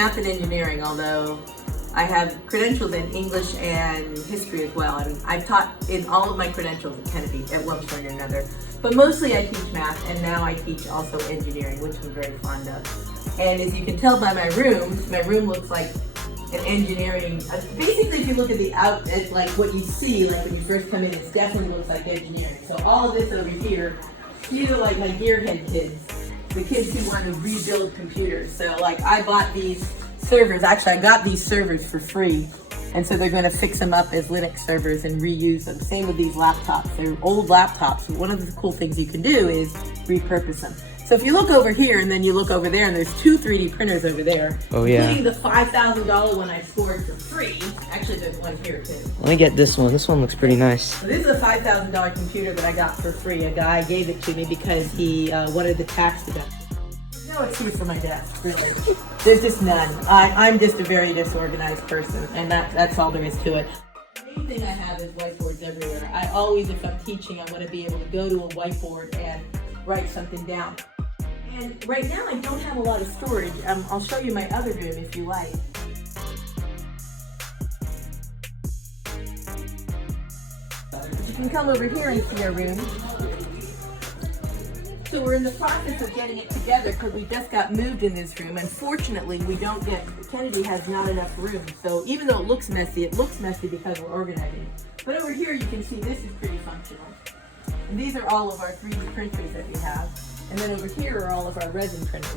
math and engineering, although I have credentials in English and history as well, and I've taught in all of my credentials at Kennedy at one point or another. But mostly I teach math, and now I teach also engineering, which I'm very fond of. And as you can tell by my room looks like an engineering. Basically, if you look at at like what you see, like when you first come in, it definitely looks like engineering. So all of this over here, these are like my gearhead kids, the kids who want to rebuild computers. So like I bought these servers. Actually, I got these servers for free. And so they're going to fix them up as Linux servers and reuse them. Same with these laptops. They're old laptops. One of the cool things you can do is repurpose them. So if you look over here and then you look over there, and there's two 3D printers over there, including the $5,000 one I scored for free. Actually, there's one here too. Let me get this one. This one looks pretty nice. So this is a $5,000 computer that I got for free. A guy gave it to me because he wanted the tax deduction. No excuse for my desk, really. There's just none. I'm just a very disorganized person, and that's all there is to it. The main thing I have is whiteboards everywhere. I always, if I'm teaching, I want to be able to go to a whiteboard and write something down. And right now I don't have a lot of storage. I'll show you my other room if you like. But you can come over here and see our room. So we're in the process of getting it together because we just got moved in this room. Unfortunately, Kennedy has not enough room. So even though it looks messy because we're organizing. But over here you can see this is pretty functional. And these are all of our 3D printers that we have. And then over here are all of our resin printers.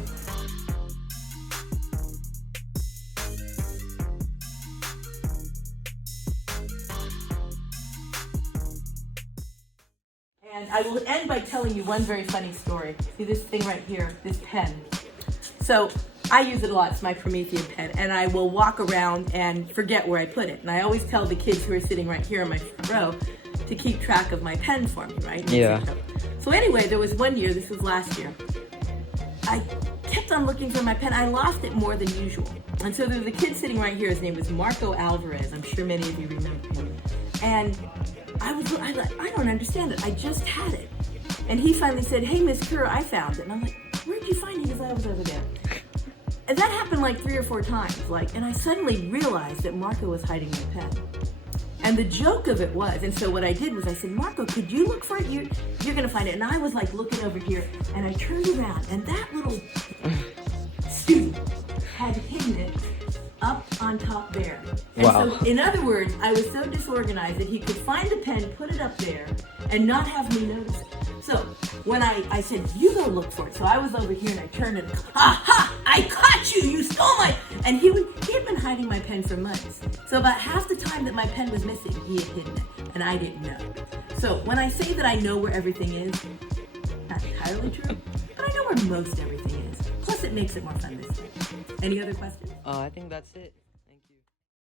And I will end by telling you one very funny story. See this thing right here, this pen. So I use it a lot, it's my Promethean pen, and I will walk around and forget where I put it. And I always tell the kids who are sitting right here in my front row to keep track of my pen for me, right? Yeah. So anyway, there was one year, this was last year, I kept on looking for my pen. I lost it more than usual. And so there was a kid sitting right here, his name was Marco Alvarez. I'm sure many of you remember him. And I don't understand it. I just had it. And he finally said, "Hey, Miss Kerr, I found it." And I'm like, "Where'd you find it?" Because I was over there. And that happened like 3 or 4 times. And I suddenly realized that Marco was hiding my pen. And the joke of it was, and so what I did was I said, "Marco, could you look for it? You're gonna find it." And I was like looking over here, and I turned around, and that little student had hidden it up on top there. And wow. So in other words, I was so disorganized that he could find the pen, put it up there, and not have me notice it. So when I said, "You go look for it," so I was over here and I turned and, "Aha! I caught you! You stole my..." And he had been hiding my pen for months. So about half the time that my pen was missing, he had hidden it, and I didn't know. So when I say that I know where everything is, not entirely true, but I know where most everything is. Plus it makes it more fun this way. Any other questions? I think that's it.